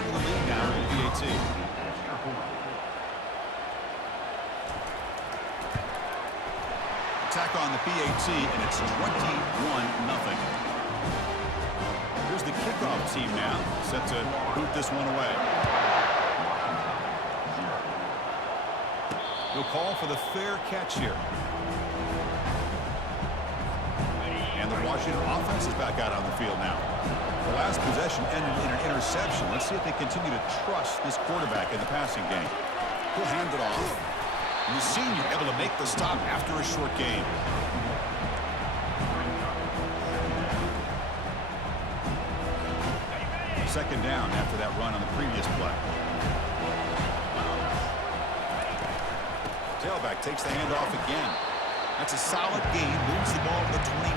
inside of the lead now with PAT. Attack on the PAT, and it's 21-0. Here's the kickoff team now, set to boot this one away. He'll call for the fair catch here. And the Washington offense is back out on the field now. The last possession ended in an interception. Let's see if they continue to trust this quarterback in the passing game. He'll hand it off. And the senior able to make the stop after a short game. Second down after that run on the previous play. Tailback takes the handoff again. That's a solid gain. Moves the ball to the 29.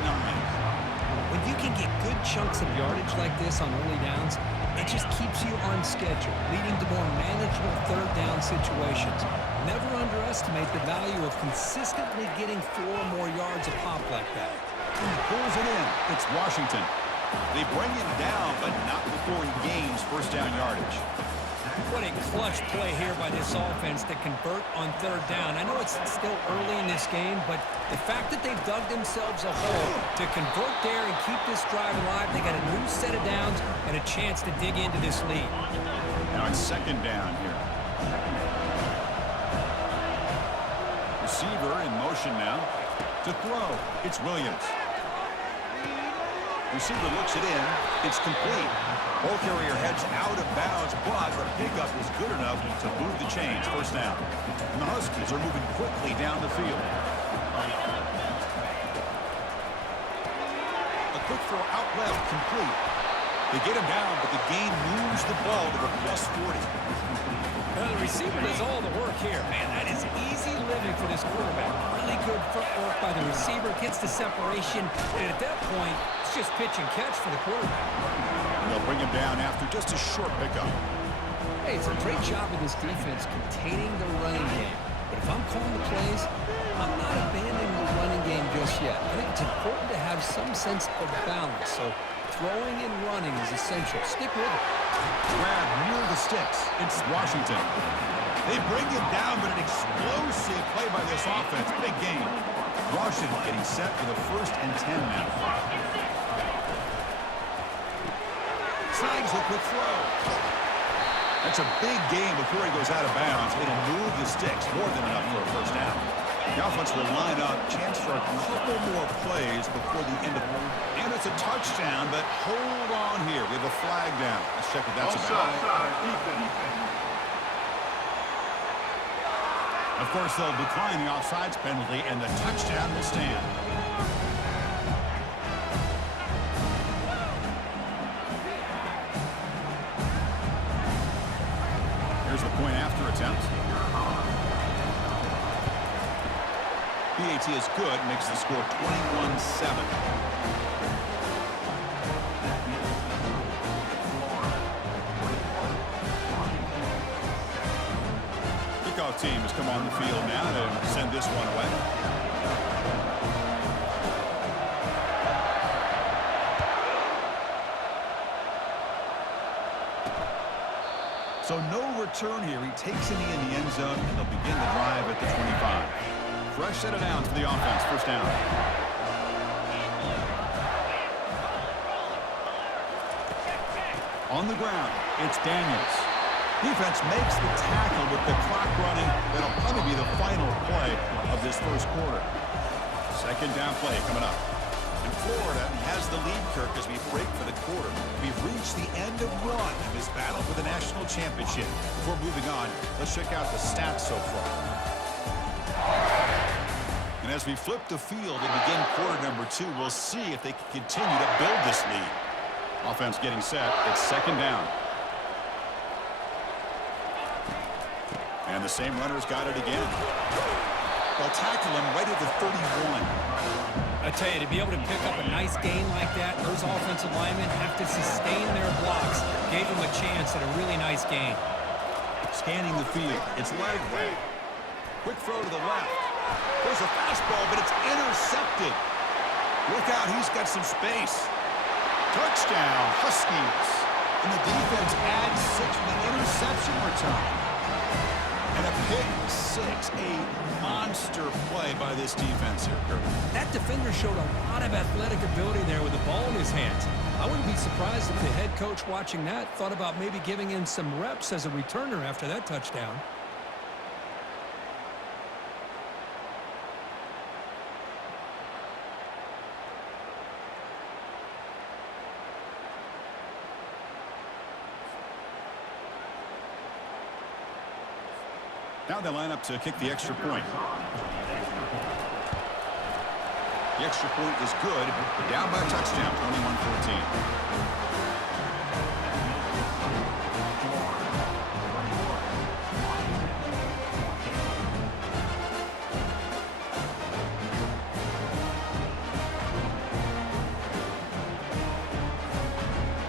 When you can get good chunks of yardage like this on early downs, it just keeps you on schedule, leading to more manageable third down situations. Never underestimate the value of consistently getting 4 more yards a pop like that. Pulls it in. It's Washington. They bring him down, but not before he gains first down yardage. What a clutch play here by this offense to convert on third down. I know it's still early in this game, but the fact that they've dug themselves a hole to convert there and keep this drive alive, they got a new set of downs and a chance to dig into this lead. Now it's second down here. Receiver in motion now to throw. It's Williams. Receiver looks it in. It's complete. Ball carrier heads out of bounds, but the pickup is good enough to move the chains. First down. And the Huskies are moving quickly down the field. A quick throw out left, complete. They get him down, but the gain moves the ball to the plus 40. Well, the receiver does all the work here, man. That is easy living for this quarterback. Really good footwork by the receiver. Gets the separation. And at that point, it's just pitch and catch for the quarterback. And they'll bring him down after just a short pickup. Hey, it's a great job of this defense containing the running game. But if I'm calling the plays, I'm not abandoning the running game just yet. I think it's important to have some sense of balance. So throwing and running is essential. Stick with it. Grab near the sticks. It's Washington. They bring him down, but an explosive play by this offense. Big game. Washington getting set for the 1st and 10 now. Slides a quick throw. That's a big game before he goes out of bounds. It'll move the sticks. More than enough for a first down. The offense will line up. Chance for a couple more plays before the end of the game. And it's a touchdown, but hold on here. We have a flag down. Let's check what that's about. Of course, they'll decline the offsides penalty, and the touchdown will stand. Here's the point after attempt. PAT is good, makes the score 21-7. Kickoff team has come on the field now to send this one away. So no return here. He takes it in the end zone, and they'll begin the drive at the 25. Fresh set of downs for the offense. First down. On the ground, it's Daniels. Defense makes the tackle with the clock running. That'll probably be the final play of this first quarter. Second down play coming up. And Florida has the lead, Kirk, as we break for the quarter. We've reached the end of one in this battle for the national championship. Before moving on, let's check out the stats so far. And as we flip the field and begin quarter number 2, we'll see if they can continue to build this lead. Offense getting set. It's second down. And the same runner's got it again. They'll tackle him right at the 31. I tell you, to be able to pick up a nice gain like that, those offensive linemen have to sustain their blocks. Gave them a chance at a really nice gain. Scanning the field. It's leg way. Quick throw to the left. There's a fastball, but it's intercepted. Look out, he's got some space. Touchdown, Huskies. And the defense adds 6 with an interception return. And a pick six, a monster play by this defense here, Kirk. That defender showed a lot of athletic ability there with the ball in his hands. I wouldn't be surprised if the head coach watching that thought about maybe giving him some reps as a returner after that touchdown. Now they line up to kick the extra point. The extra point is good. They're down by a touchdown, 21-14.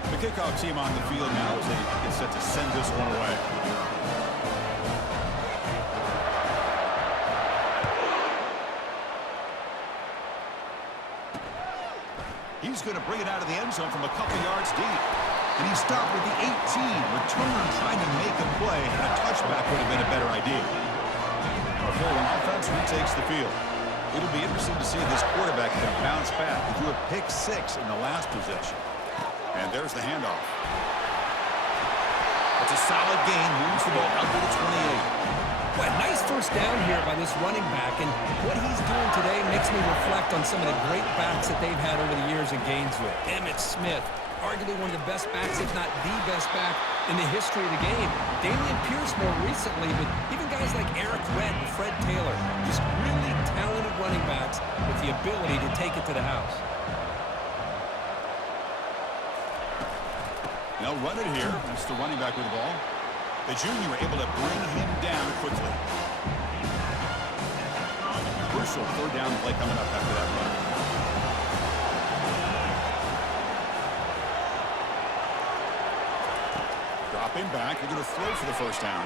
The kickoff team on the field now as they get set to send this one away. He's going to bring it out of the end zone from a couple yards deep. And he stopped with the 18. Returner trying to make a play, and a touchback would have been a better idea. Our forward offense retakes the field. It'll be interesting to see if this quarterback can bounce back. He threw a pick six in the last possession. And there's the handoff. It's a solid gain. Moves the ball up to the 28. Well, nice first down here by this running back, and what he's doing today makes me reflect on some of the great backs that they've had over the years in Gainesville. Emmitt Smith, arguably one of the best backs, if not the best back in the history of the game. Damian Pierce more recently, but even guys like Eric Red and Fred Taylor, just really talented running backs with the ability to take it to the house. They'll run it here. That's the running back with the ball. The junior able to bring him down quickly. Crucial third down play coming up after that run. Dropping back. They're going to throw for the first down.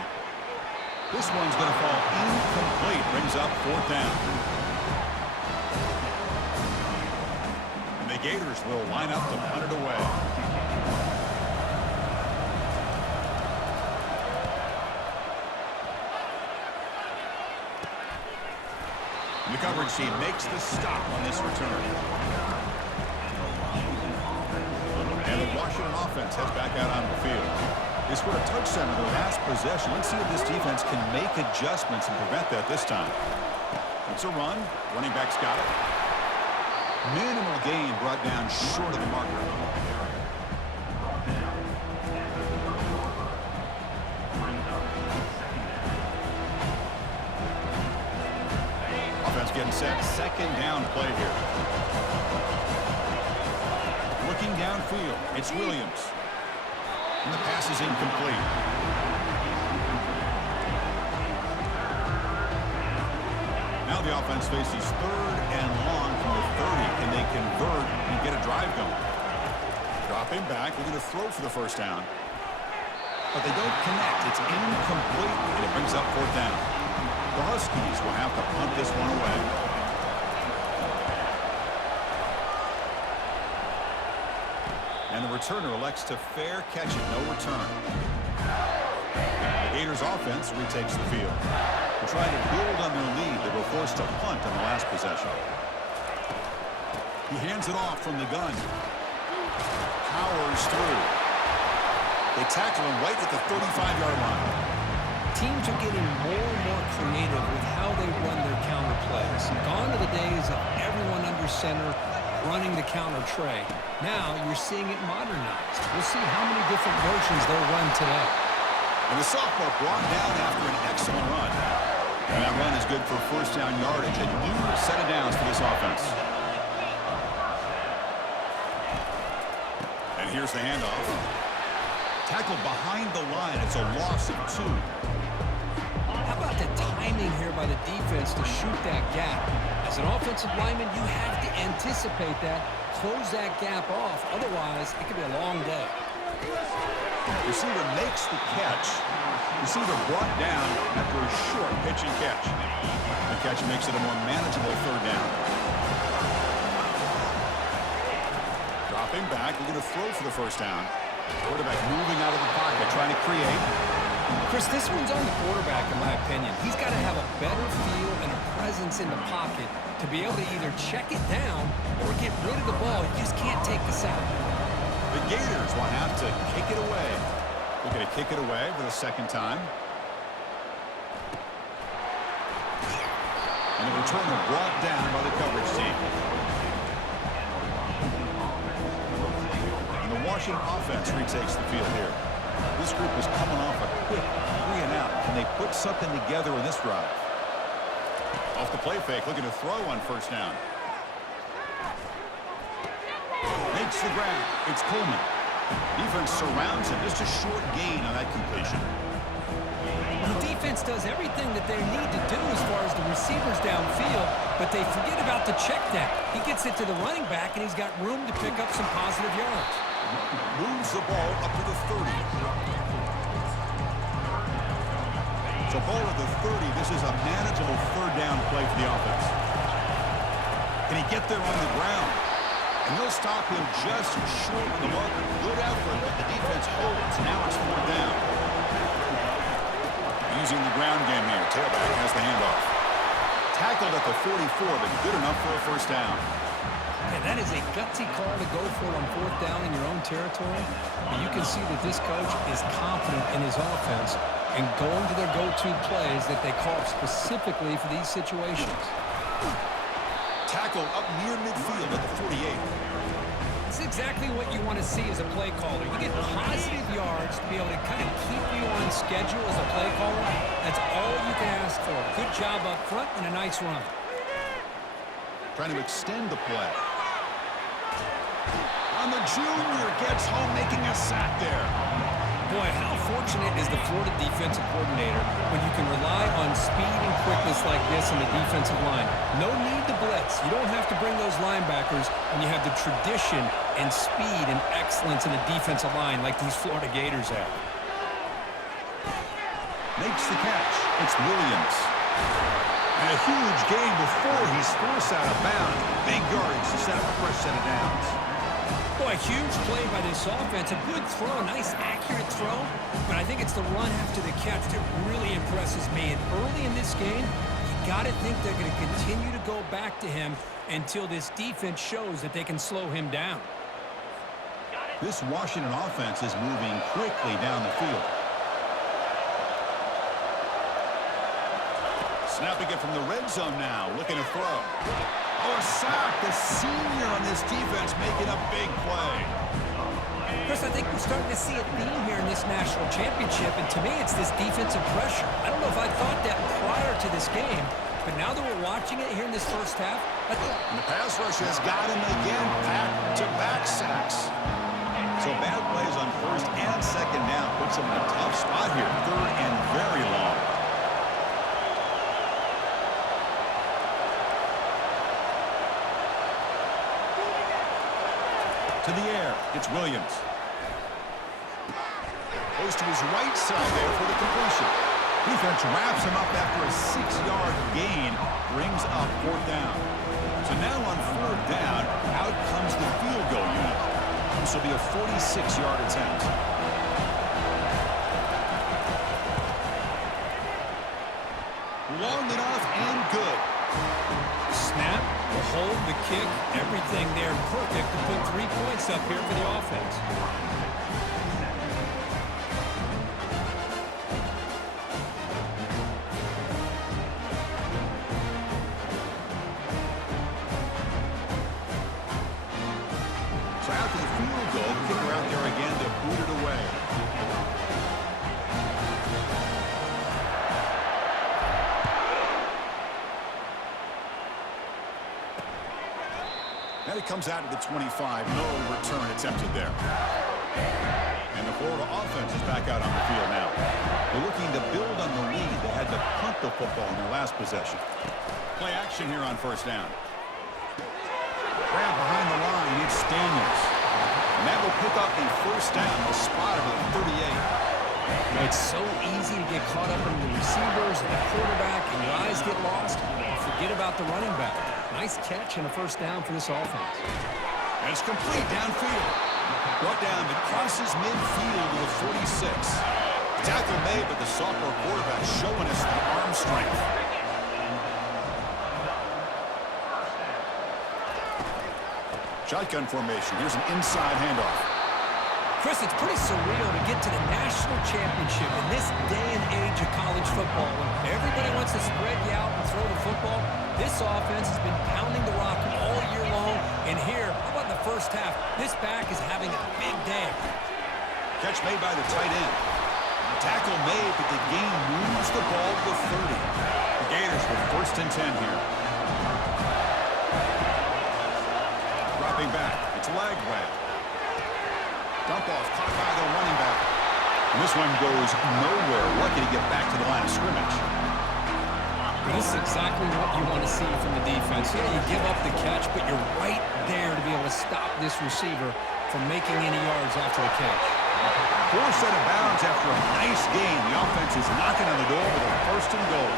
This one's going to fall incomplete. Brings up fourth down. And the Gators will line up to punt it away. The coverage team makes the stop on this return. And the Washington offense heads back out on the field. They scored a touchdown in their last possession. Let's see if this defense can make adjustments and prevent that this time. It's a run. Running back's got it. Minimal gain brought down short of the marker. Getting set, second down play here. Looking downfield, it's Williams. And the pass is incomplete. Now the offense faces third and long from the 30. Can they convert and get a drive going? Dropping back, they're going to throw for the first down. But they don't connect. It's incomplete, and it brings up fourth down. The Huskies will have to punt this one away. And the returner elects to fair catch it, no return. The Gators offense retakes the field. They're trying to build on their lead. They were forced to punt on the last possession. He hands it off from the gun. Powers through. They tackle him right at the 35-yard line. Teams are getting more and more creative with how they run their counter plays. Gone are the days of everyone under center running the counter tray. Now you're seeing it modernized. We'll see how many different versions they'll run today. And the sophomore brought down after an excellent run. And that run is good for first down yardage. A new set of downs for this offense. And here's the handoff. Tackled behind the line. It's a loss of 2. How about the timing here by the defense to shoot that gap? As an offensive lineman, you have to anticipate that, close that gap off. Otherwise, it could be a long day. Receiver makes the catch. Receiver brought down after a short pitch and catch. The catch makes it a more manageable third down. Dropping back, we're going to throw for the first down. Quarterback moving out of the pocket, trying to create. Chris, this one's on the quarterback, in my opinion. He's got to have a better feel and a presence in the pocket to be able to either check it down or get rid of the ball. You just can't take the sack. The Gators will have to kick it away. Looking to kick it away for the second time. And the returner brought down by the coverage team. And the Washington offense retakes the field here. This group is coming off a quick 3-and-out. Can they put something together in this drive? Off the play fake, looking to throw on first down. Makes the grab. It's Coleman. Defense surrounds him. Just a short gain on that completion. The defense does everything that they need to do as far as the receivers downfield, but they forget about the check down. He gets it to the running back, and he's got room to pick up some positive yards. Moves the ball up to the 30. So ball at the 30. This is a manageable third down play for the offense. Can he get there on the ground? And he'll stop him just short of the marker. Good effort, but the defense holds. Now it's fourth down. Using the ground game here. Tailback has the handoff. Tackled at the 44, but good enough for a first down. And that is a gutsy call to go for on fourth down in your own territory. And you can see that this coach is confident in his offense and going to their go-to plays that they call specifically for these situations. Tackle up near midfield at the 48. It's exactly what you want to see as a play caller. You get positive yards to be able to kind of keep you on schedule as a play caller. That's all you can ask for. Good job up front and a nice run. Trying to extend the play. And the junior gets home, making a sack there. Boy, how fortunate is the Florida defensive coordinator when you can rely on speed and quickness like this in the defensive line. No need to blitz. You don't have to bring those linebackers when you have the tradition and speed and excellence in the defensive line like these Florida Gators have. Makes the catch. It's Williams. And a huge gain before he's forced out of bounds. Big yardage to set up a fresh set of downs. Boy, a huge play by this offense. A good throw, a nice accurate throw. But I think it's the run after the catch that really impresses me. And early in this game, you got to think they're going to continue to go back to him until this defense shows that they can slow him down. This Washington offense is moving quickly down the field. Snapping it from the red zone now, looking to throw. Oh, a sack. The senior on this defense making a big play. Chris, I think we're starting to see a theme here in this national championship, and to me, it's this defensive pressure. I don't know if I thought that prior to this game, but now that we're watching it here in this first half, I think... And the pass rush has got him again. Back-to-back sacks. So bad plays on first and second down puts him in a tough spot here. Third and very long. To the air, it's Williams. Goes to his right side there for the completion. Defense wraps him up after a 6-yard gain, brings up fourth down. So now on fourth down, out comes the field goal unit. This will be a 46-yard attempt. Long enough and good. Snap, the hold, the kick, everything there perfect to put 3 points up here for the offense. So after the field goal, kicker out there again to boot it away. Now he comes out to the 25. No return attempted there. And the Florida offense is back out on the field now. They're looking to build on the lead. They had to punt the football in their last possession. Play action here on first down. Grab behind the line. It's Daniels. And that will pick up the first down. The spot at the 38. It's so easy to get caught up in the receivers and the quarterback, and your eyes get lost. Forget about the running back. Nice catch and a first down for this offense. And it's complete downfield. Brought down that crosses midfield to the 46. Tackle made, but the sophomore quarterback showing us the arm strength. Shotgun formation. Here's an inside handoff. Chris, it's pretty surreal to get to the national championship in this day and age of college football when everybody wants to spread you out and throw the football. This offense has been pounding the rock all year long, and here, how about in the first half? This back is having a big day. Catch made by the tight end. Tackle made, but the game moves the ball to the 30. The Gators with 1st and 10 here. Dropping back. It's leg grab. Dump off caught by the running back. And this one goes nowhere. Lucky to get back to the line of scrimmage. This is exactly what you want to see from the defense. Yeah, you give up the catch, but you're right there to be able to stop this receiver from making any yards after the catch. Forced out of bounds after a nice gain. The offense is knocking on the door with a 1st and goal.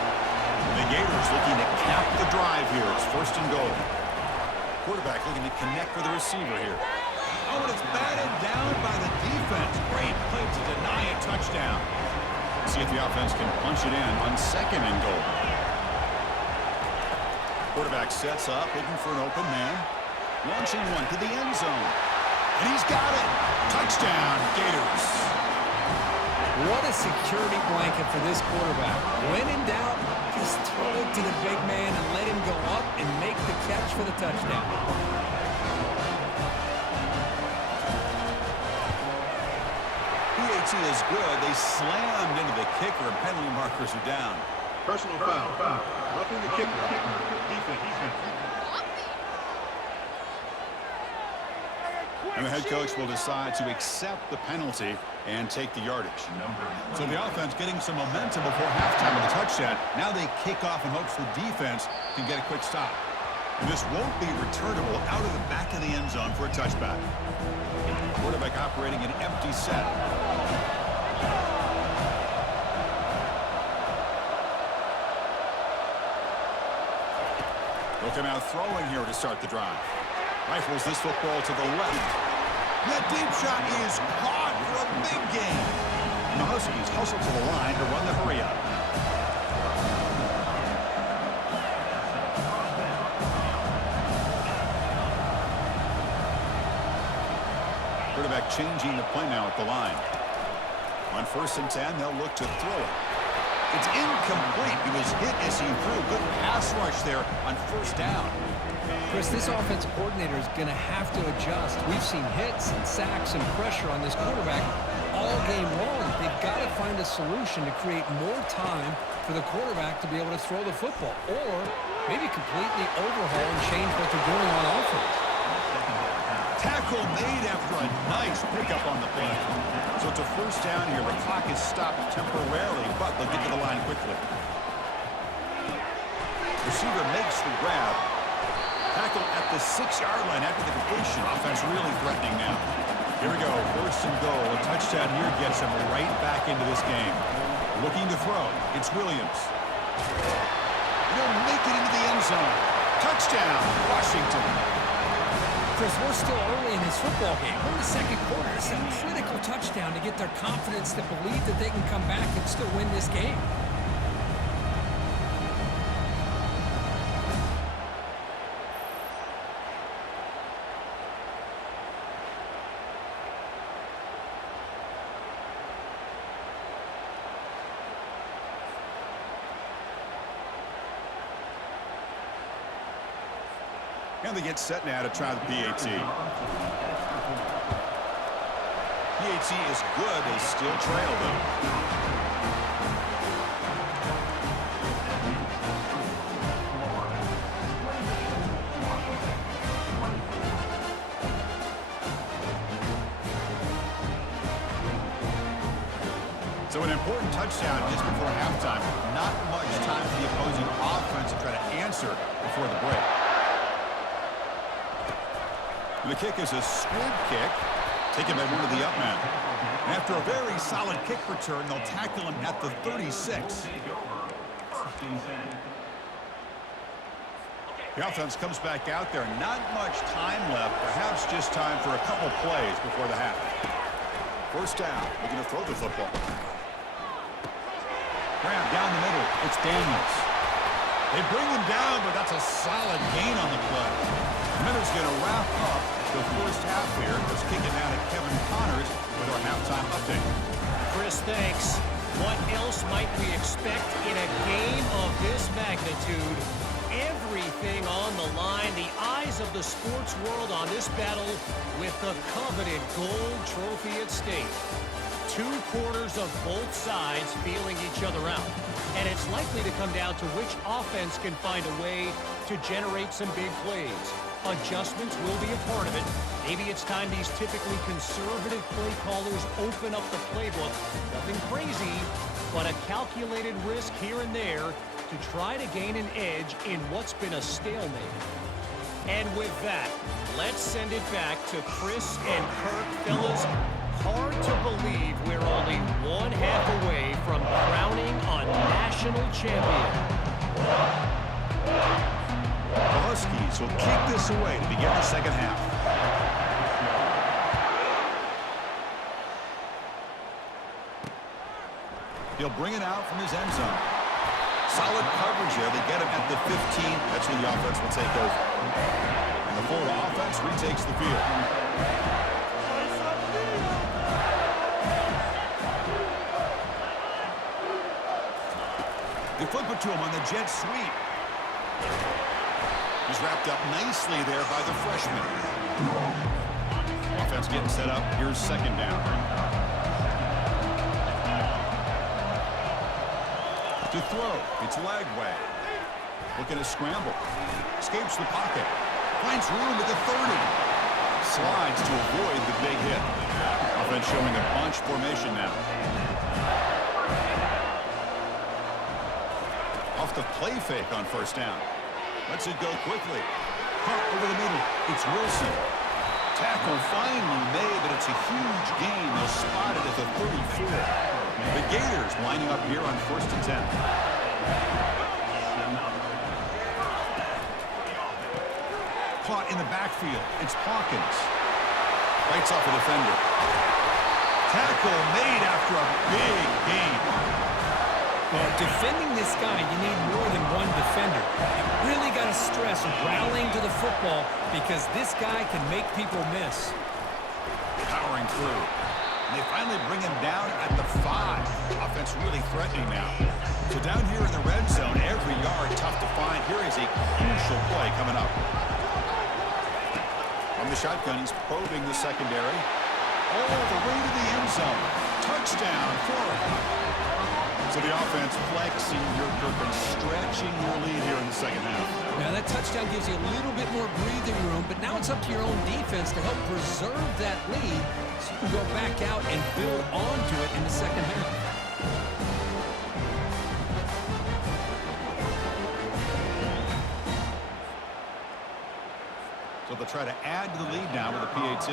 And the Gators looking to cap the drive here. It's 1st and goal. Quarterback looking to connect with the receiver here. Oh, and it's batted down by the defense. Great play to deny a touchdown. See if the offense can punch it in on 2nd and goal. Quarterback sets up, looking for an open man. Launching one to the end zone. And he's got it. Touchdown, Gators. What a security blanket for this quarterback. When in doubt, just throw it to the big man and let him go up and make the catch for the touchdown. PAT is good. They slammed into the kicker, and penalty markers are down. Personal foul. Roughing the kicker. Defense. And the head coach will decide to accept the penalty and take the yardage. So the offense getting some momentum before halftime with a touchdown. Now they kick off in hopes the defense can get a quick stop. And this won't be returnable out of the back of the end zone for a touchback. Quarterback operating an empty set. They'll come out throwing here to start the drive. Rifles this football to the left. That deep shot is caught for a big gain. And the Huskies hustle to the line to run the hurry up. Quarterback changing the play now at the line. On 1st and 10, they'll look to throw it. It's incomplete. He was hit as he threw. Good pass rush there on 1st down. Chris, this offensive coordinator is going to have to adjust. We've seen hits and sacks and pressure on this quarterback all game long. They've got to find a solution to create more time for the quarterback to be able to throw the football, or maybe completely overhaul and change what they're doing on offense. Tackle made after a nice pickup on the play. So it's a 1st down here. The clock is stopped temporarily, but they'll get to the line quickly. Receiver makes the grab. Tackle at the 6-yard line after the completion. Offense really threatening now. Here we go. 1st and goal. A touchdown here gets him right back into this game. Looking to throw. It's Williams. They'll make it into the end zone. Touchdown, Washington. Chris, we're still early in this football game. We're in the 2nd quarter. It's a critical touchdown to get their confidence to believe that they can come back and still win this game. And they get set now to try the PAT. PAT is good. They still trail, though. So an important touchdown just before halftime. Not much time for the opposing offense to try to answer before the break. The kick is a squib kick, taken by one of the up men. And after a very solid kick return, they'll tackle him at the 36. The offense comes back out there. Not much time left. Perhaps just time for a couple plays before the half. First down. Looking to throw the football. Grab down the middle. It's Daniels. They bring him down, but that's a solid gain on the play. Miller's going to wrap up the first half here. Let's kick it down to Kevin Connors with our halftime update. Chris, thanks. What else might we expect in a game of this magnitude? Everything on the line, the eyes of the sports world on this battle with the coveted gold trophy at stake. 2 quarters of both sides feeling each other out. And it's likely to come down to which offense can find a way to generate some big plays. Adjustments will be a part of it. Maybe it's time these typically conservative play callers open up the playbook. Nothing crazy, but a calculated risk here and there to try to gain an edge in what's been a stalemate. And with that, let's send it back to Chris and Kirk. Fellas, hard to believe we're only 1/2 away from crowning a national champion. The Huskies will kick this away to begin the second half. He'll bring it out from his end zone. Solid coverage there. They get him at the 15. That's when the offense will take over. And the Florida offense retakes the field. They flip it to him on the jet sweep. He's wrapped up nicely there by the freshman. Offense getting set up. Here's second down. To throw, it's Lagway. Looking to scramble. Escapes the pocket. Finds room at the 30. Slides to avoid the big hit. Offense showing a bunch formation now. Off the play fake on first down. Lets it go quickly. Caught over the middle. It's Wilson. Tackle finally made, but it's a huge gain. They'll spot it at the 34. The Gators lining up here on 1st and 10. Caught in the backfield. It's Hawkins. Bites off a defender. Tackle made after a big gain. Well, defending this guy, you need more than one defender. You really got to stress rallying to the football because this guy can make people miss. Powering through. And they finally bring him down at the 5. Offense really threatening now. So down here in the red zone, every yard tough to find. Here is a crucial play coming up. From the shotgun, he's probing the secondary. All the way to the end zone. Touchdown, Florida. So the offense flexing your Kirk and stretching your lead here in the second half. Now that touchdown gives you a little bit more breathing room, but now it's up to your own defense to help preserve that lead so you can go back out and build onto it in the second half. So they'll try to add to the lead now with a PAT.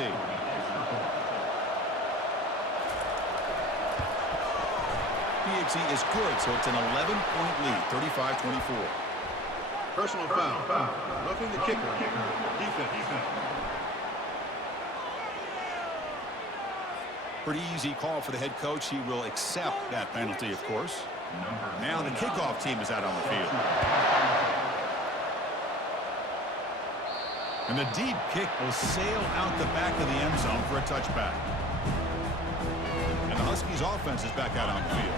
PAT is good, so it's an 11-point lead, 35-24. Personal foul. Roughing the kicker. Defense. Pretty easy call for the head coach. He will accept that penalty, of course. Now the kickoff team is out on the field. And the deep kick will sail out the back of the end zone for a touchback. And the Huskies offense is back out on the field.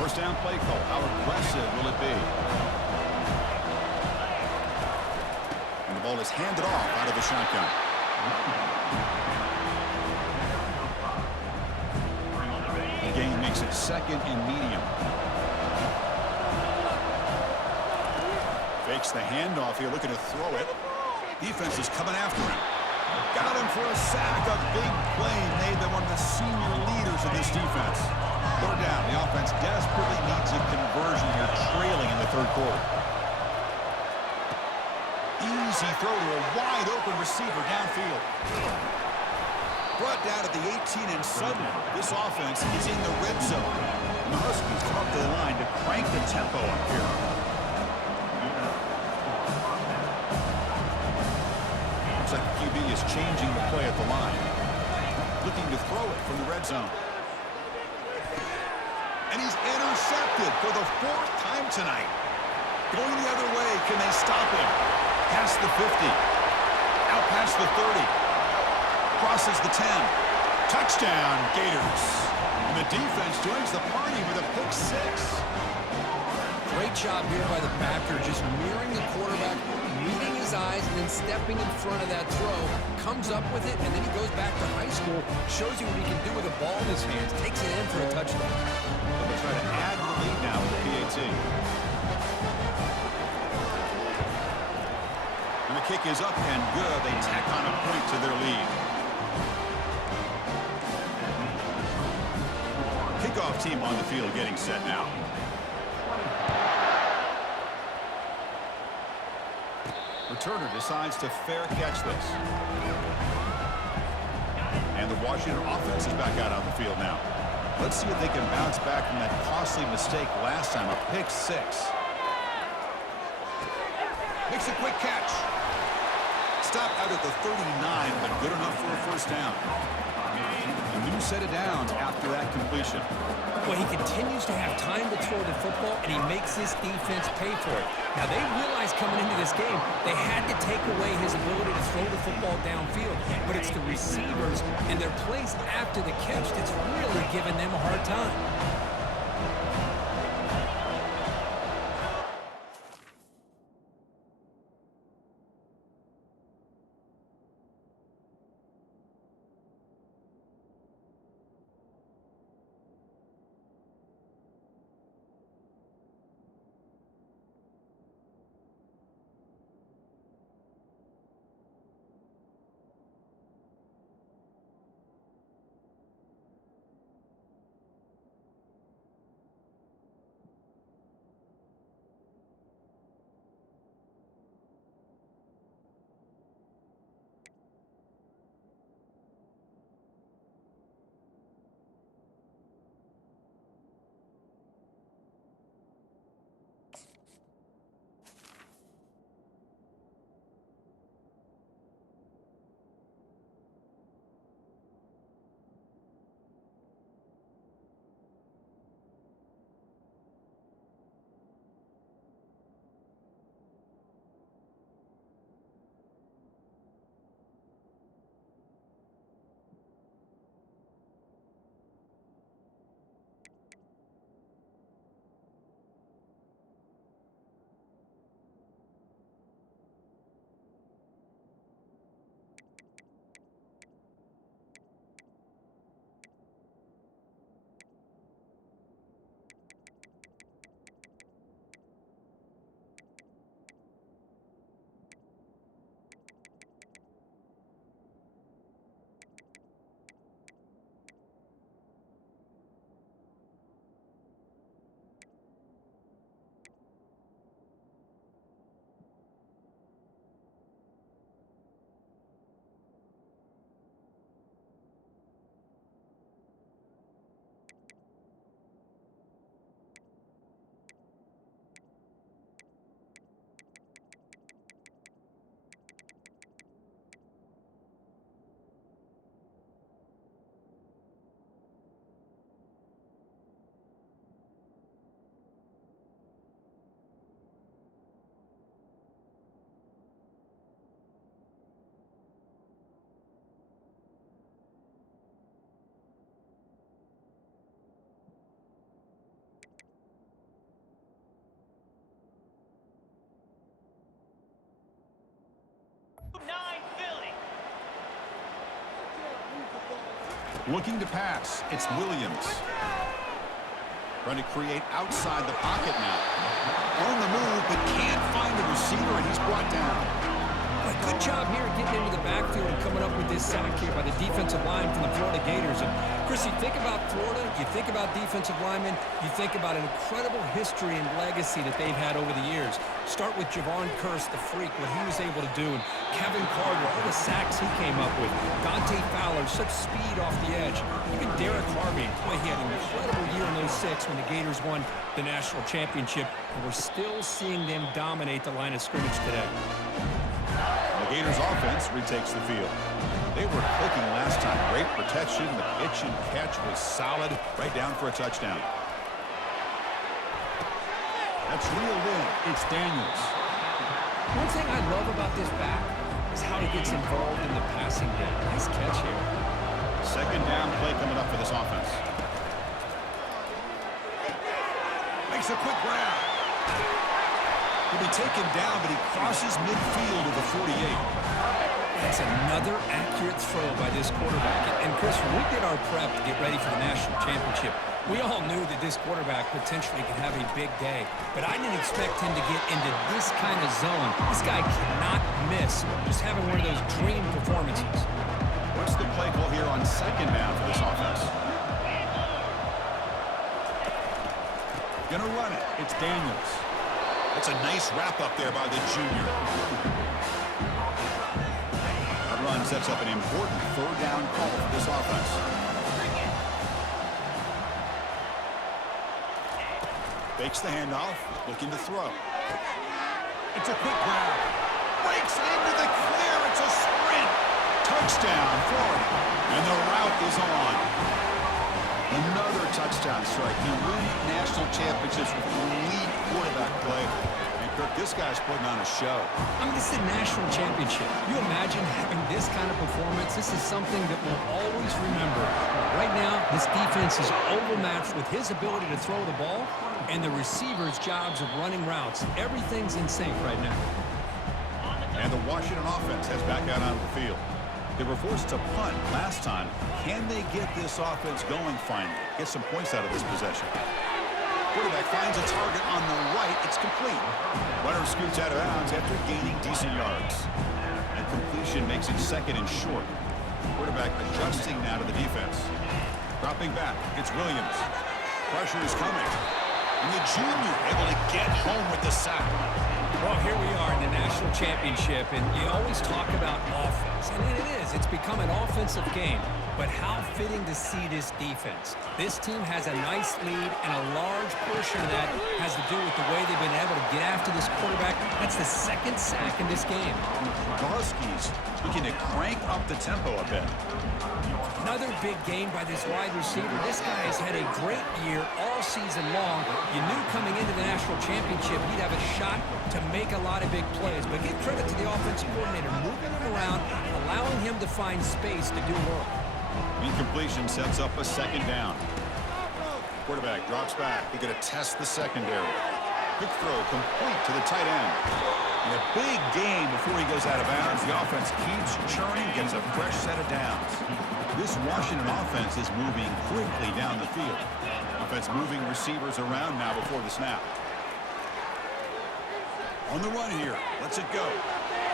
First down play call. How aggressive will it be? And the ball is handed off out of the shotgun. The game makes it 2nd and medium. Fakes the handoff here, looking to throw it. Defense is coming after him. Got him for a sack. A big play made by one of the senior leaders of this defense. Third down. The offense desperately needs a conversion here, trailing in the third quarter. Easy throw to a wide-open receiver downfield. Brought down at the 18, and suddenly this offense is in the red zone. And the Huskies come up to the line to crank the tempo up here. is changing the play at the line. Looking to throw it from the red zone. And he's intercepted for the 4th time tonight. Going the other way, can they stop him? Past the 50. Out past the 30. Crosses the 10. Touchdown, Gators. And the defense joins the party with a pick 6. Great job here by the backer, just mirroring the quarterback, reading his eyes, and then stepping in front of that throw. Comes up with it, and then he goes back to high school, shows you what he can do with a ball in his hands, takes it in for a touchdown. They'll try to add to the lead now with the PAT. And the kick is up and good. They tack on a point to their lead. Kickoff team on the field getting set now. Returner decides to fair catch this. And the Washington offense is back out on the field now. Let's see if they can bounce back from that costly mistake last time, a pick 6. Makes a quick catch. Stopped out at the 39, but good enough for a first down. A new set of downs after that completion. Well, he continues to have time to throw the football, and he makes this defense pay for it. Now, they realized coming into this game they had to take away his ability to throw the football downfield, but it's the receivers and their plays after the catch that's really giving them a hard time. Looking to pass, it's Williams. Trying to create outside the pocket now. On the move, but can't find the receiver, and he's brought down. Good job here getting into the backfield and coming up with this sack here by the defensive line from the Florida Gators. And Chris, you think about Florida, you think about defensive linemen, you think about an incredible history and legacy that they've had over the years. Start with Javon Curse, the freak, what he was able to do, and Kevin Carter, all the sacks he came up with. Dante Fowler, such speed off the edge. Even Derek Harvey, boy, he had an incredible year in 06 when the Gators won the national championship, and we're still seeing them dominate the line of scrimmage today. The Gators offense retakes the field. They were clicking last time. Great protection. The pitch and catch was solid. Right down for a touchdown. That's reeled in. It's Daniels. One thing I love about this back is how he gets involved in the passing game. Nice catch here. Second down play coming up for this offense. Makes a quick grab. He'll be taken down, but he crosses midfield to the 48. That's another accurate throw by this quarterback. And Chris, when we did our prep to get ready for the national championship, we all knew that this quarterback potentially could have a big day. But I didn't expect him to get into this kind of zone. This guy cannot miss. Just having one of those dream performances. What's the play call here on second down for this offense? Gonna run it. It's Daniels. That's a nice wrap up there by the junior. That run sets up an important third down call for this offense. Fakes the handoff, looking to throw. It's a quick grab. Breaks into the clear. It's a sprint. Touchdown, Florida. And the route is on. Another touchdown strike. You win national championships with elite quarterback play. And Kirk, this guy's putting on a show. I mean, this is a national championship. You imagine having this kind of performance? This is something that we'll always remember. Right now, this defense is overmatched with his ability to throw the ball and the receivers' jobs of running routes. Everything's in sync right now. And the Washington offense heads back out onto the field. They were forced to punt last time. Can they get this offense going finally? Get some points out of this possession. Quarterback finds a target on the right. It's complete. Runner scoots out of bounds after gaining decent yards. And completion makes it second and short. Quarterback adjusting now to the defense. Dropping back. It's Williams. Pressure is coming. And the junior able to get home with the sack. Well, here we are in the national championship, and you always talk about offense. And it is. It's become an offensive game. But how fitting to see this defense. This team has a nice lead, and a large portion of that has to do with the way they've been able to get after this quarterback. That's the second sack in this game. The Huskies looking to crank up the tempo a bit. Another big game by this wide receiver. This guy has had a great year all season long. You knew coming into the national championship he'd have a shot to make a lot of big plays. But give credit to the offensive coordinator, moving him around, allowing him to find space to do work. Incompletion sets up a second down. Quarterback drops back. He's going to test the secondary. Quick throw complete to the tight end. And a big game before he goes out of bounds. The offense keeps churning, gets a fresh set of downs. This Washington offense is moving quickly down the field. Offense moving receivers around now before the snap. On the run here. Lets it go.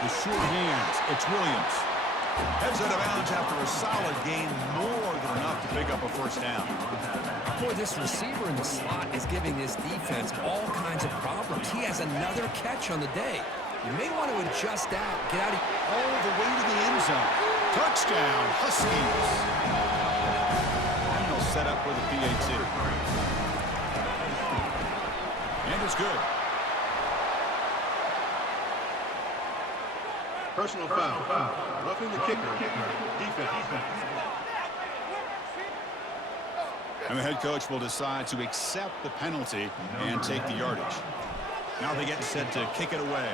The short hands. It's Williams. Heads out of bounds after a solid game. More than enough to pick up a first down. Boy, this receiver in the slot is giving this defense all kinds of problems. He has another catch on the day. You may want to adjust out. Get out all the way to the end zone. Touchdown, Huskies. And they'll set up for the PAT. And it's good. Personal foul. Roughing the kicker. Defense. And the head coach will decide to accept the penalty and take the yardage. Now they get set to kick it away.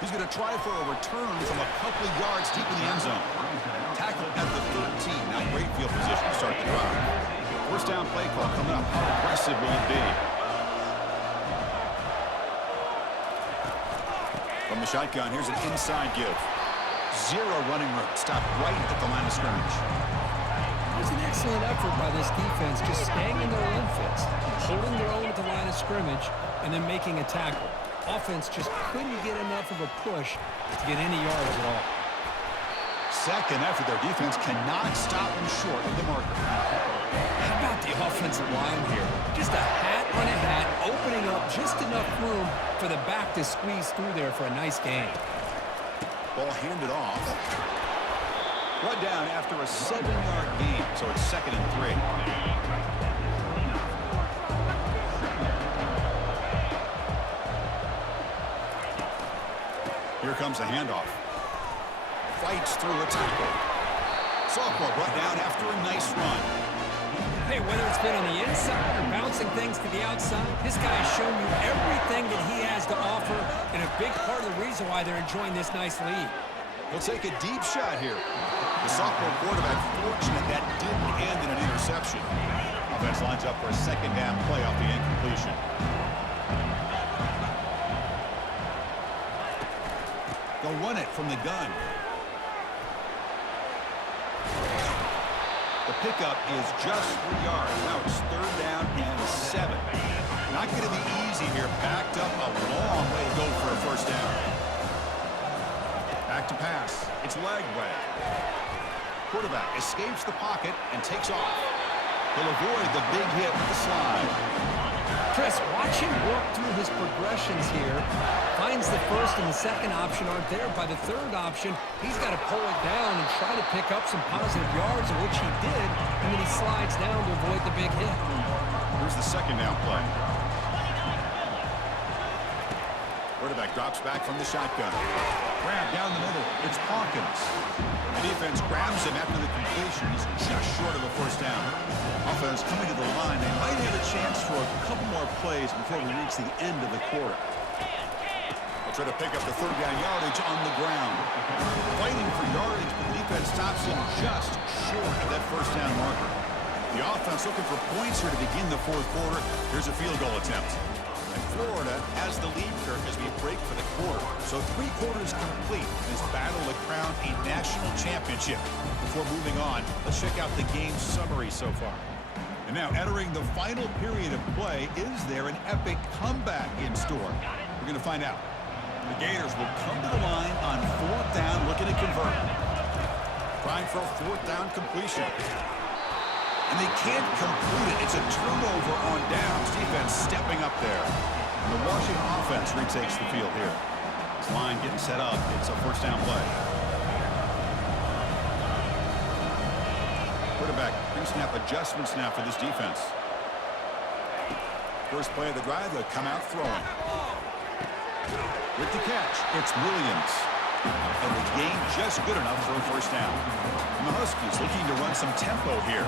He's going to try for a return from a couple of yards deep in the end zone. Tackle at the 13. Now great field position to start the drive. First down play call coming up. How aggressive will it be? From the shotgun, here's an inside give. Zero running room. Stopped right at the line of scrimmage. It was an excellent effort by this defense, just staying in their own fits, holding their own at the line of scrimmage, and then making a tackle. Offense just couldn't get enough of a push to get any yards at all. Second effort, their defense cannot stop them short of the marker. How about the offensive line here? Just a hat on a hat, opening up just enough room for the back to squeeze through there for a nice game. Ball handed off. Brought down after a 7-yard gain, so it's 2nd and 3. Here comes the handoff. Fights through a tackle. Sophomore brought down after a nice run. Hey, whether it's been on the inside or bouncing things to the outside, this guy has shown you everything that he has to offer, and a big part of the reason why they're enjoying this nice lead. He'll take a deep shot here. The sophomore quarterback fortunate that didn't end in an interception. Offense lines up for a second down play off the incompletion. They'll run it from the gun. The pickup is just 3 yards. Now it's third down and 7. Not going to be easy here. Backed up a long way to go for a first down. Back to pass. It's Lagway. Quarterback escapes the pocket and takes off. He'll avoid the big hit with the slide. Chris, watch him work through his progressions here. Finds the first and the second option aren't there. By the third option, he's got to pull it down and try to pick up some positive yards, of which he did, and then he slides down to avoid the big hit. Here's the second down play. Quarterback drops back from the shotgun. Grab down the middle. It's Hawkins. The defense grabs him after the completion. He's just short of a first down. Offense coming to the line. They might have a chance for a couple more plays before we reach the end of the quarter. They'll try to pick up the third down yardage on the ground. Fighting for yardage, but the defense stops him just short of that first down marker. The offense looking for points here to begin the fourth quarter. Here's a field goal attempt. And Florida has the lead, Kirk, as we break for the quarter. So 3 quarters complete in this battle to crown a national championship. Before moving on, let's check out the game summary so far. And now entering the final period of play, is there an epic comeback in store? We're going to find out. The Gators will come to the line on 4th down, looking to convert. Trying for a 4th down completion. And they can't complete it. It's a turnover on downs. Defense stepping up there. And the Washington offense retakes the field here. This line getting set up. It's a first down play. Quarterback pre-snap adjustments now for this defense. First play of the drive, they'll come out throwing. With the catch, it's Williams. And the gain just good enough for a first down. And the Huskies looking to run some tempo here.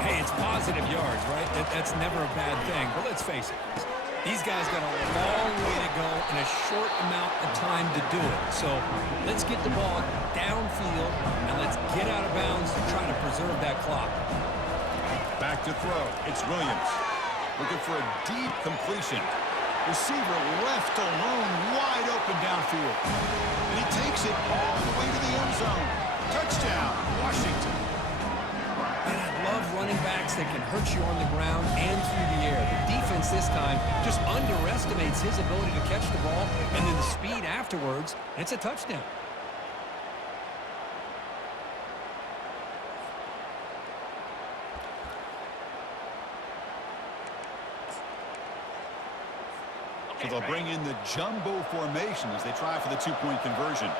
Hey, it's positive yards, right? That's never a bad thing. But let's face it, these guys got a long way to go in a short amount of time to do it. So let's get the ball downfield, and let's get out of bounds to try to preserve that clock. Back to throw. It's Williams. Looking for a deep completion. Receiver left alone, wide open downfield. And he takes it all the way to the end zone. Touchdown, Washington. And I love running backs that can hurt you on the ground and through the air. The defense this time just underestimates his ability to catch the ball, and then the speed afterwards, it's a touchdown. So they'll bring in the jumbo formation as they try for the 2-point conversion.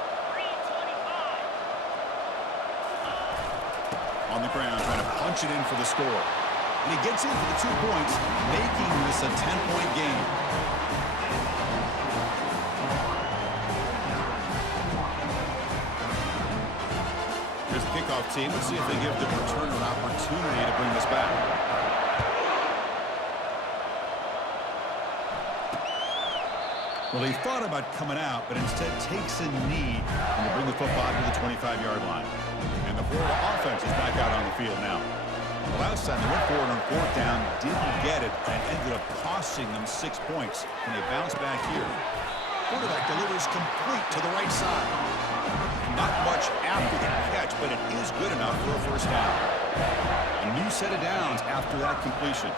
On the ground, trying to punch it in for the score. And he gets in for the 2 points, making this a 10-point game. Here's the kickoff team. Let's see if they give the returner an opportunity to bring this back. Well, he thought about coming out, but instead takes a knee and to bring the football to the 25-yard line. And the Florida offense is back out on the field now. The last time they went forward on 4th down, didn't get it, and ended up costing them 6 points. And they bounce back here. Quarterback delivers complete to the right side. Not much after the catch, but it is good enough for a first down. A new set of downs after that completion.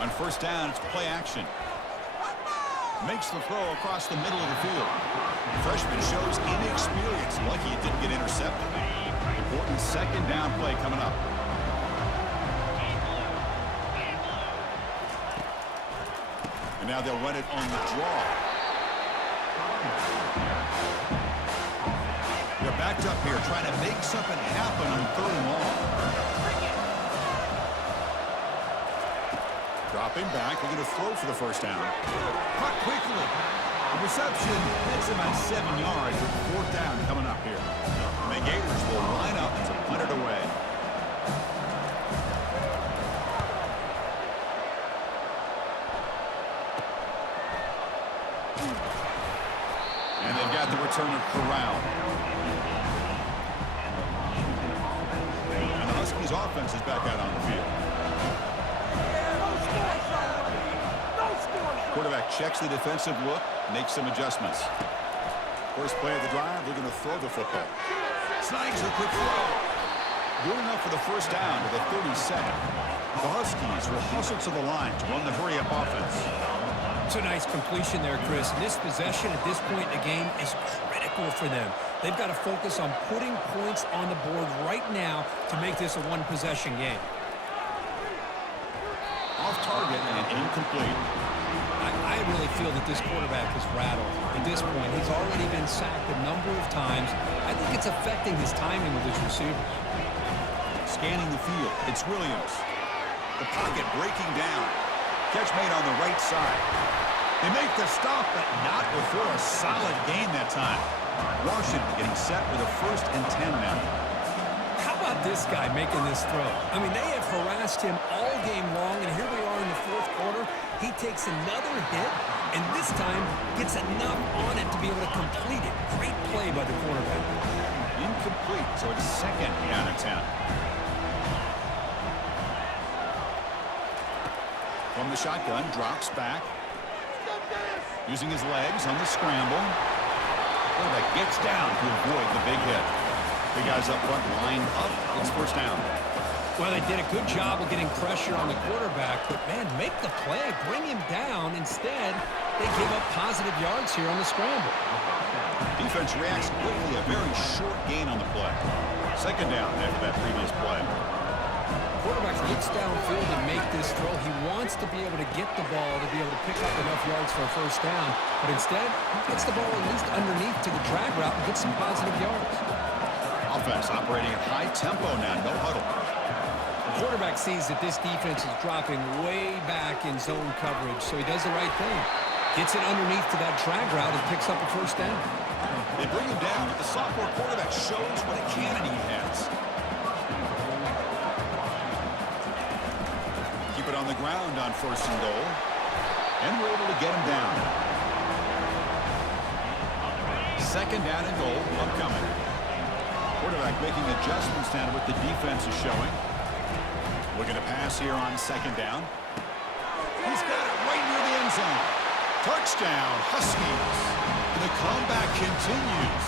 On first down, it's play action. Makes the throw across the middle of the field. The freshman shows inexperience. Lucky it didn't get intercepted. Important second down play coming up. And now they'll run it on the draw. They're backed up here trying to make something happen on 3rd and long. Dropping back, we're going to throw for the first down. Caught quickly. The reception makes him at 7 yards with fourth down coming up here. The Gators will line up to punt it away. And they've got the returner corralled. And the Huskies offense is back out on the field. Quarterback checks the defensive look, makes some adjustments. First play of the drive, they're going to throw the football. Snags a quick throw. Good enough for the first down to the 32nd. The Huskies will hustle to the line to run the hurry-up offense. It's a nice completion there, Chris. And this possession at this point in the game is critical for them. They've got to focus on putting points on the board right now to make this a one-possession game. Off target and incomplete. I really feel that this quarterback is rattled. At this point, he's already been sacked a number of times. I think it's affecting his timing with his receivers. Scanning the field, it's Williams. The pocket breaking down. Catch made on the right side. They make the stop, but not before a solid gain that time. Washington getting set with a 1st and 10 now. How about this guy making this throw? I mean, they have harassed him all game long, and here we are in the 4th quarter. He takes another hit, and this time gets enough on it to be able to complete it. Great play by the quarterback. Incomplete, so it's 2nd down and 10. From the shotgun, drops back. Using his legs on the scramble. Quarterback gets down to avoid the big hit. The guys up front lined up. It's first down. Well, they did a good job of getting pressure on the quarterback, but, man, make the play, bring him down. Instead, they give up positive yards here on the scramble. Defense reacts quickly, a very short gain on the play. 2nd down after that previous play. Quarterback looks downfield and make this throw. He wants to be able to get the ball to be able to pick up enough yards for a first down, but instead, he gets the ball at least underneath to the drag route and gets some positive yards. Offense operating at high tempo now, no huddle. The quarterback sees that this defense is dropping way back in zone coverage, so he does the right thing. Gets it underneath to that drag route and picks up a first down. They bring him down, but the sophomore quarterback shows what a cannon he has. Keep it on the ground on 1st and goal. And we're able to get him down. 2nd down and goal upcoming. Quarterback making adjustments down what the defense is showing. Looking to pass here on 2nd down. He's got it right near the end zone. Touchdown, Huskies. And the comeback continues.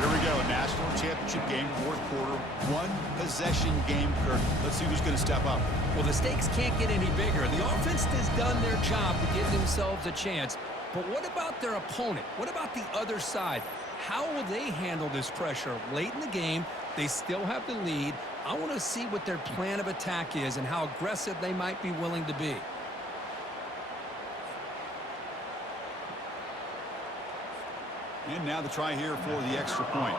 Here we go, national championship game, 4th quarter, 1-possession game, Kirk. Let's see who's going to step up. Well, the stakes can't get any bigger. The offense has done their job to give themselves a chance. But what about their opponent? What about the other side? How will they handle this pressure? Late in the game, they still have the lead. I want to see what their plan of attack is and how aggressive they might be willing to be. And now the try here for the extra point.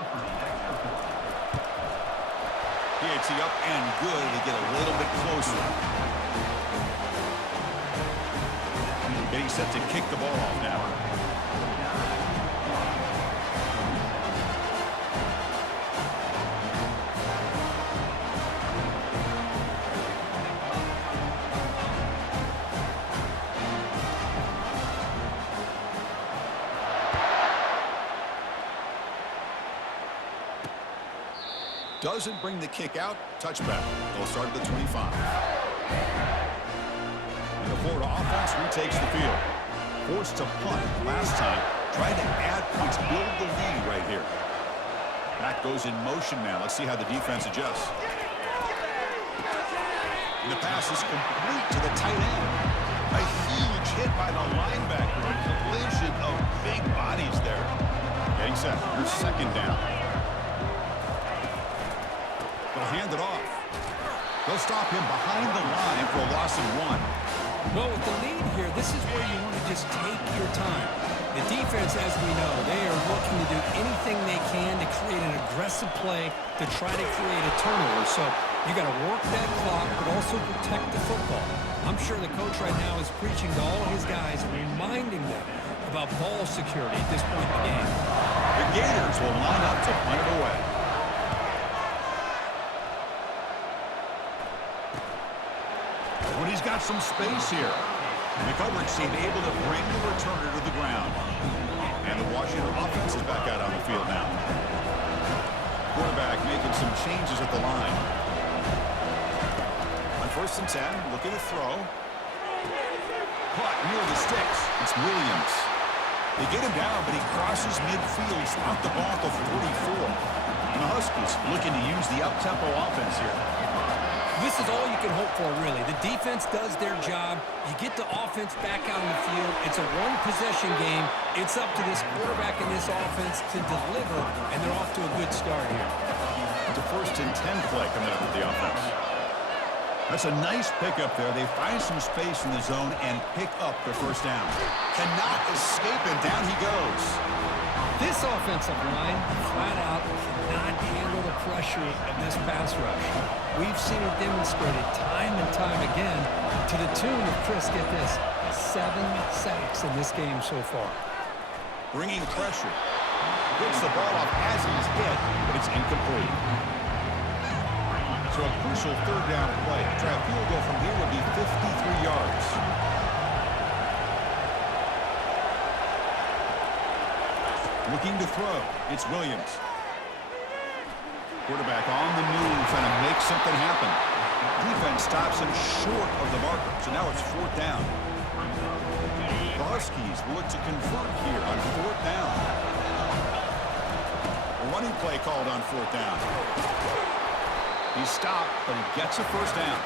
PAT up and good. They get a little bit closer. Getting set to kick the ball off now. Doesn't bring the kick out. Touchback. They'll start at the 25. And the Florida offense retakes the field. Forced to punt last time. Trying to add points, build the lead right here. Back goes in motion now. Let's see how the defense adjusts. And the pass is complete to the tight end. A huge hit by the linebacker. A collision of big bodies there. Getting set. Here's 2nd down. They'll hand it off. They'll stop him behind the line for a loss of 1. Well, with the lead here, this is where you want to just take your time. The defense, as we know, they are looking to do anything they can to create an aggressive play to try to create a turnover. So you got to work that clock, but also protect the football. I'm sure the coach right now is preaching to all of his guys and reminding them, about ball security at this point in the game. The Gators will line up to punt it away. When he's got some space here. McGovern seemed able to bring the returner to the ground. And the Washington offense is back out on the field now. Quarterback making some changes at the line. On 1st and 10, looking to throw. Caught near the sticks. It's Williams. They get him down, but he crosses midfield, out the ball to 44. And the Huskies looking to use the up-tempo offense here. This is all you can hope for, really. The defense does their job. You get the offense back out on the field. It's a one-possession game. It's up to this quarterback and this offense to deliver, and they're off to a good start here. It's a 1st and 10 play coming up with the offense. That's a nice pickup there. They find some space in the zone and pick up the 1st down. Cannot escape, and down he goes. This offensive line, flat out, cannot handle the pressure of this pass rush. We've seen it demonstrated time and time again to the tune of, Chris, get this, 7 sacks in this game so far. Bringing pressure. Gets the ball off as he's hit, but it's incomplete. So a crucial 3rd down play. To try a field goal from here would be 53 yards. Looking to throw. It's Williams. Quarterback on the move, trying to make something happen. Defense stops him short of the marker, so now it's 4th down. The Huskies look to convert here on 4th down. A running play called on 4th down. He's stopped, but he gets a 1st down.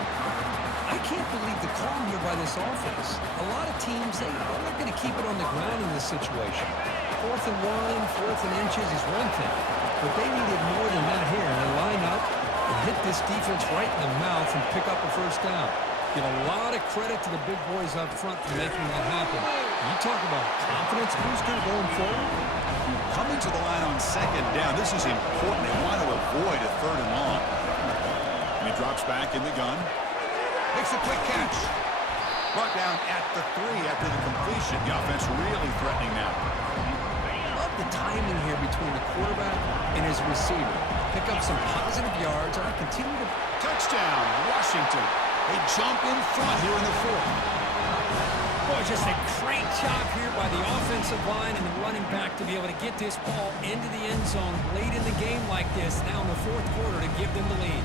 I can't believe the call here by this offense. A lot of teams, they're not going to keep it on the ground in this situation. 4th and 1, 4th and inches is one thing, but they needed more than that here. And they line up and hit this defense right in the mouth and pick up a 1st down. Give a lot of credit to the big boys up front for making that happen. You talk about confidence booster going forward. Coming to the line on 2nd down, this is important. They want to avoid a 3rd and long. And he drops back in the gun. Makes a quick catch. Brought down at the 3 after the completion. The offense really threatening now. Love the timing here between the quarterback and his receiver. Pick up some positive yards, and I continue to... Touchdown, Washington. They jump in front here in the 4th. Boy, just a great job here by the offensive line and the running back to be able to get this ball into the end zone late in the game like this, now in the 4th quarter, to give them the lead.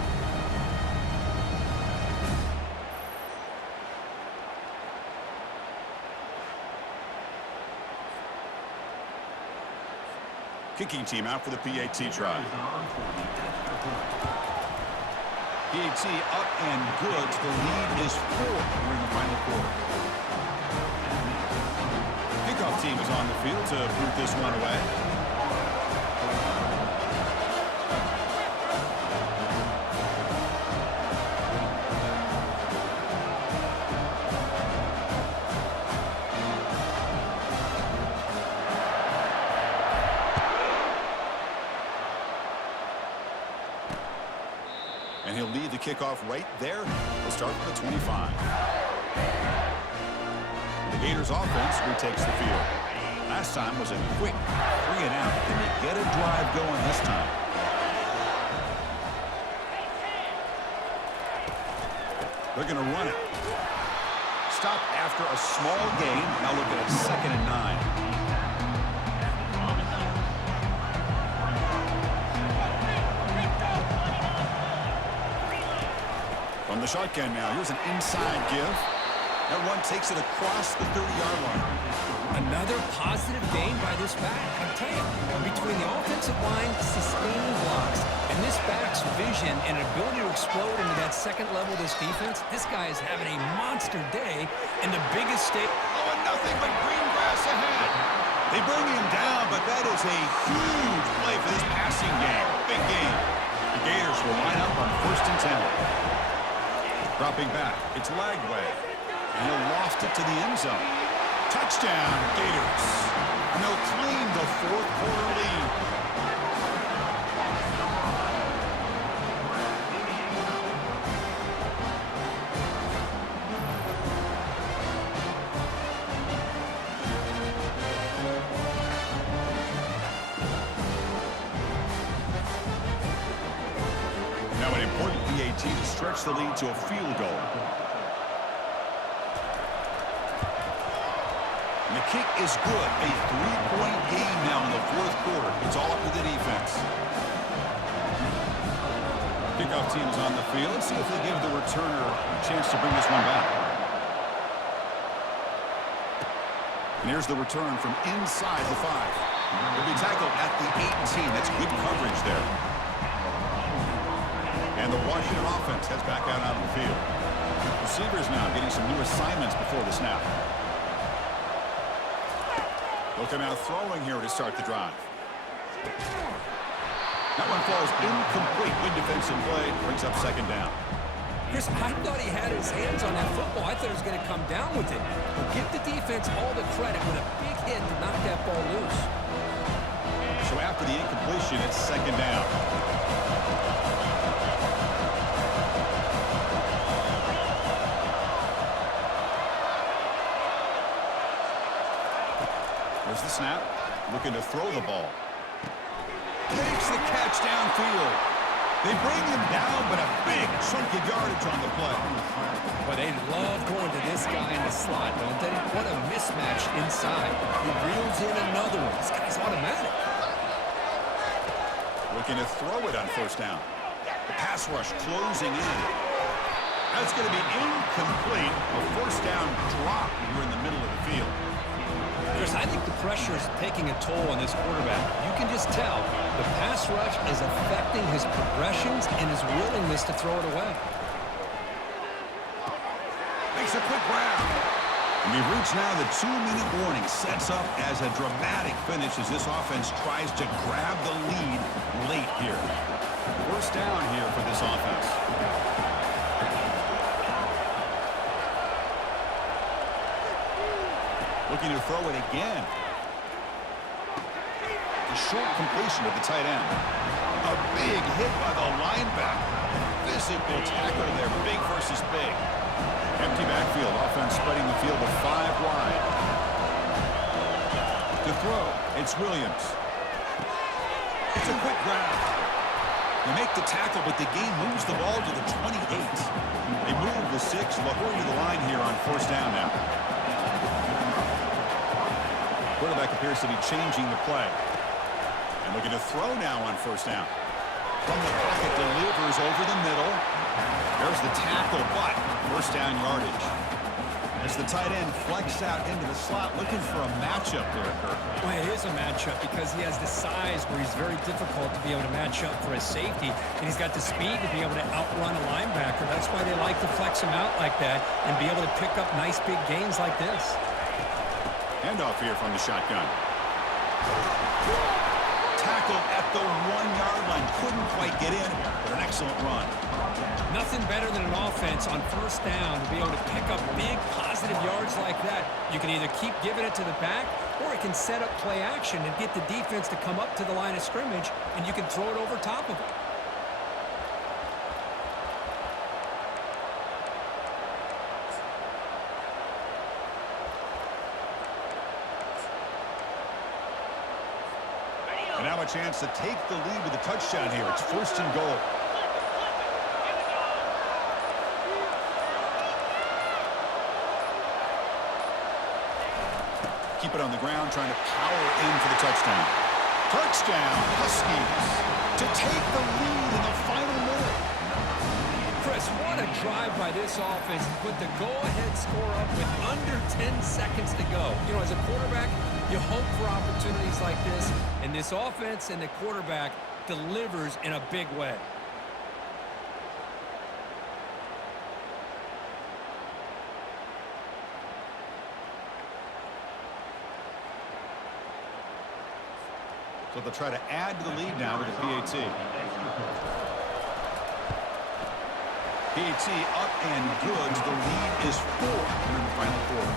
Kicking team out for the PAT try. PAT up and good. The lead is 4 here in the final quarter. Kickoff team is on the field to boot this one away. And he'll lead the kickoff right there. We'll start from the 25. The Gators offense retakes the field. Last time was a quick 3 and out. Can they get a drive going this time? They're going to run it. Stop after a small gain. Now look at 2nd and 9. From the shotgun now, here's an inside give. That one takes it across the 30-yard line. Another positive gain by this back. I tell you, between the offensive line sustaining blocks and this back's vision and ability to explode into that 2nd level of this defense, this guy is having a monster day in the biggest state. Oh, and nothing but green grass ahead. They bring him down, but that is a huge play for this passing game. Big game. The Gators will line up on 1st and 10. Dropping back, it's Lagway. And he'll loft it to the end zone. Touchdown, Gators. And they'll claim the 4th quarter lead. opportunity to stretch the lead to a field goal. And the kick is good. A 3-point game now in the fourth quarter. It's all up to the defense. Kickoff team is on the field. Let's see if they give the returner a chance to bring this one back. And here's the return from inside the 5. He'll be tackled at the 18. That's good coverage there. And the Washington offense heads back out onto the field. Receivers now getting some new assignments before the snap. They'll come out throwing here to start the drive. That one falls incomplete. Good defensive play. Brings up second down. Chris, I thought he had his hands on that football. I thought he was going to come down with it. But give the defense all the credit with a big hit to knock that ball loose. So after the incompletion, it's second down. There's the snap. Looking to throw the ball. Makes the catch downfield. They bring him down, but a big chunk of yardage on the play. But they love going to this guy in the slot, don't they? What a mismatch inside. He reels in another one. This guy's automatic. Looking to throw it on first down. The pass rush closing in. That's going to be incomplete. A first down drop when you're in the middle of the field. Chris, I think the pressure is taking a toll on this quarterback. You can just tell the pass rush is affecting his progressions and his willingness to throw it away. Makes a quick grab. And we've reached now the 2-minute warning. Sets up as a dramatic finish as this offense tries to grab the lead late here. First down here for this offense. Looking to throw it again. The short completion of the tight end. A big hit by the linebacker. Physical tackle there, big versus big. Empty backfield, offense spreading the field with 5 wide. To throw, it's Williams. It's a quick grab. They make the tackle, but the game moves the ball to the 28. They move the 6, they'll hurry to the line here on first down now. Quarterback appears to be changing the play. And looking to throw now on first down. From the pocket, delivers over the middle. There's the tackle, but first down yardage. As the tight end flexed out into the slot, looking for a matchup there, Kirk. Well, it is a matchup because he has the size where he's very difficult to be able to match up for his safety, and he's got the speed to be able to outrun a linebacker. That's why they like to flex him out like that and be able to pick up nice big gains like this. Handoff here from the shotgun. Tackled at the 1-yard line. Couldn't quite get in, but an excellent run. Nothing better than an offense on first down to be able to pick up big positive yards like that. You can either keep giving it to the back, or it can set up play action and get the defense to come up to the line of scrimmage, and you can throw it over top of it. And now a chance to take the lead with a touchdown here. It's first and goal. Keep it on the ground, trying to power in for the touchdown. Touchdown, Huskies, to take the lead in the final minute. Chris, what a drive by this offense to put the go-ahead score up with under 10 seconds to go. You know, as a quarterback, you hope for opportunities like this, and this offense and the quarterback delivers in a big way. So they'll try to add to the lead now with a PAT. PAT up and good. The lead is 4 in the final quarter.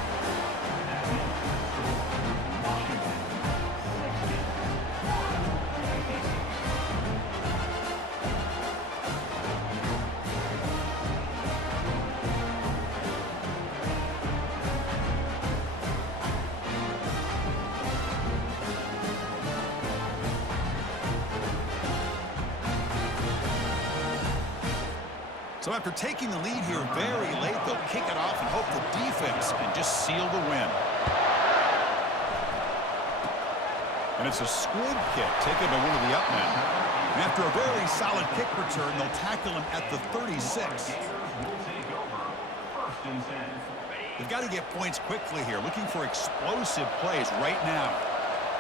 So after taking the lead here very late, they'll kick it off and hope the defense can just seal the win. And it's a squib kick taken by one of the up men. And after a very solid kick return, they'll tackle him at the 36. They've got to get points quickly here, looking for explosive plays right now.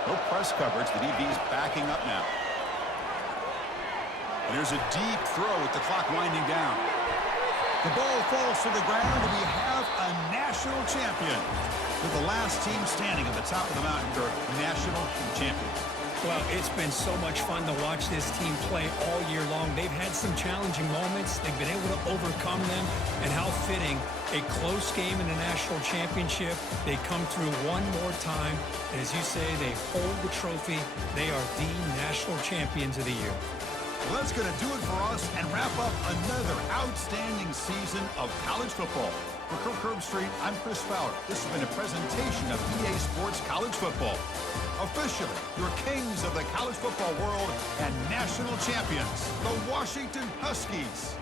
No press coverage. The DB's backing up now. And there's a deep throw with the clock winding down. The ball falls to the ground, and we have a national champion. With the last team standing at the top of the mountain for national champions. Well, it's been so much fun to watch this team play all year long. They've had some challenging moments. They've been able to overcome them. And how fitting, a close game in the national championship. They come through one more time. And as you say, they hold the trophy. They are the national champions of the year. Well, that's going to do it for us and wrap up another outstanding season of college football. For Kirk Herbstreit, I'm Chris Fowler. This has been a presentation of EA Sports College Football. Officially, your kings of the college football world and national champions, the Washington Huskies.